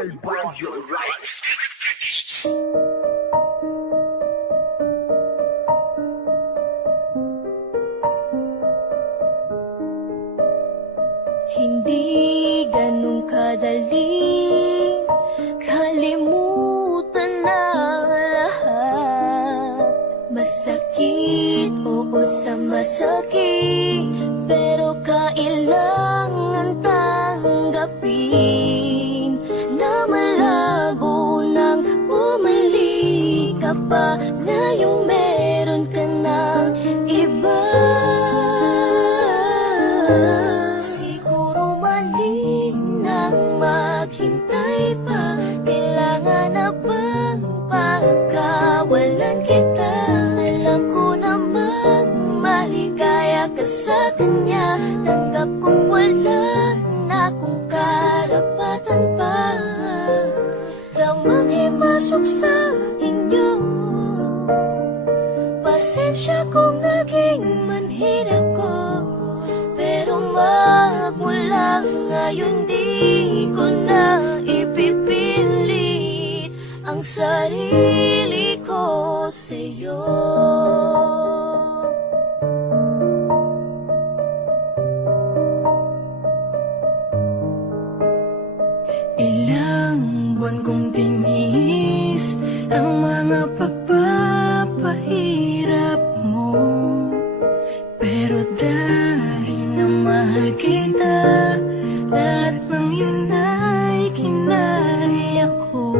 Hindi ganun kadali kalimutan na lahat. Masakit, oo sa masakit, pero kailangan tanggapin na malabo nang bumalik ka pa, ngayong meron ka ng iba. Siguro mali nang maghintay pa, kailangan na bang pagkawalan kita? Alam ko namang maligaya ka sa kanya, tanggap kong wala na akong karapatan pa. Ramang himasok sa inyo, pasensya kung naging manhid ako, pero magmula ngayon di ko na ipipilit ang sarili ko sa'yo. Ilang buwan kong tinis ang mga pagpapahirap mo, pero dahil na mahal kita, lahat ng yun ay kinaya ko.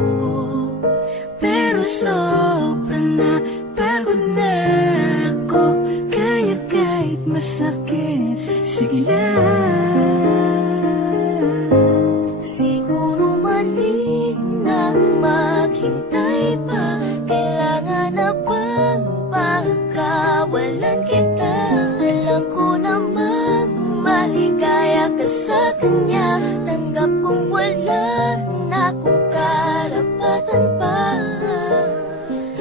Pero sobra na, pagod na ako, kaya kahit masakit, sige lang. Siguro mali nang maghintay pa, kailangan na bang pagkawalan kita? Alam ko namang maligaya ka sa kanya, tanggap kong wala na akong karapatan pa.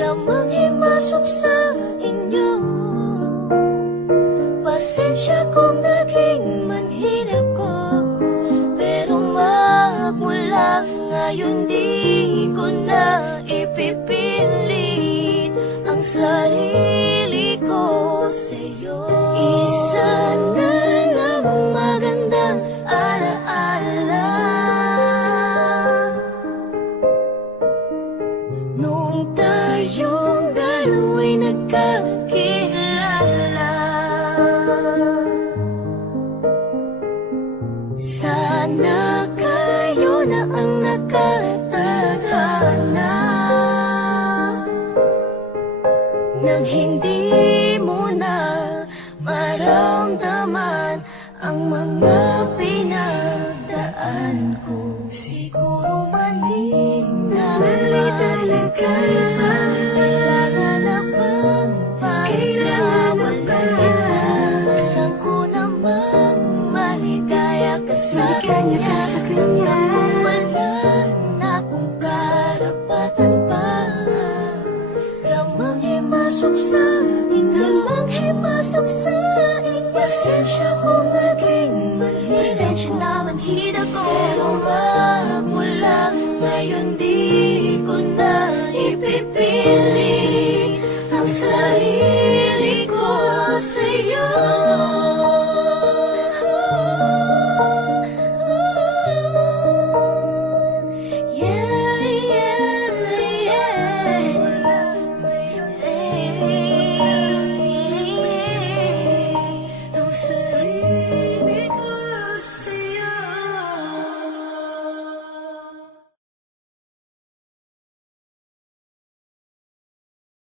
Ramang himasok sa inyo, pasensya kung naging manhid ako, pero magmula ngayon di ko na ipipilit ang sarili ko sa'yo. Isa na lang magandang alaala noong tayong dalawa'y nagkakilala. Sana kayo na ang nakatagana, nang hindi mo na maramdaman ang mga pinagdaan ko. Siguro mali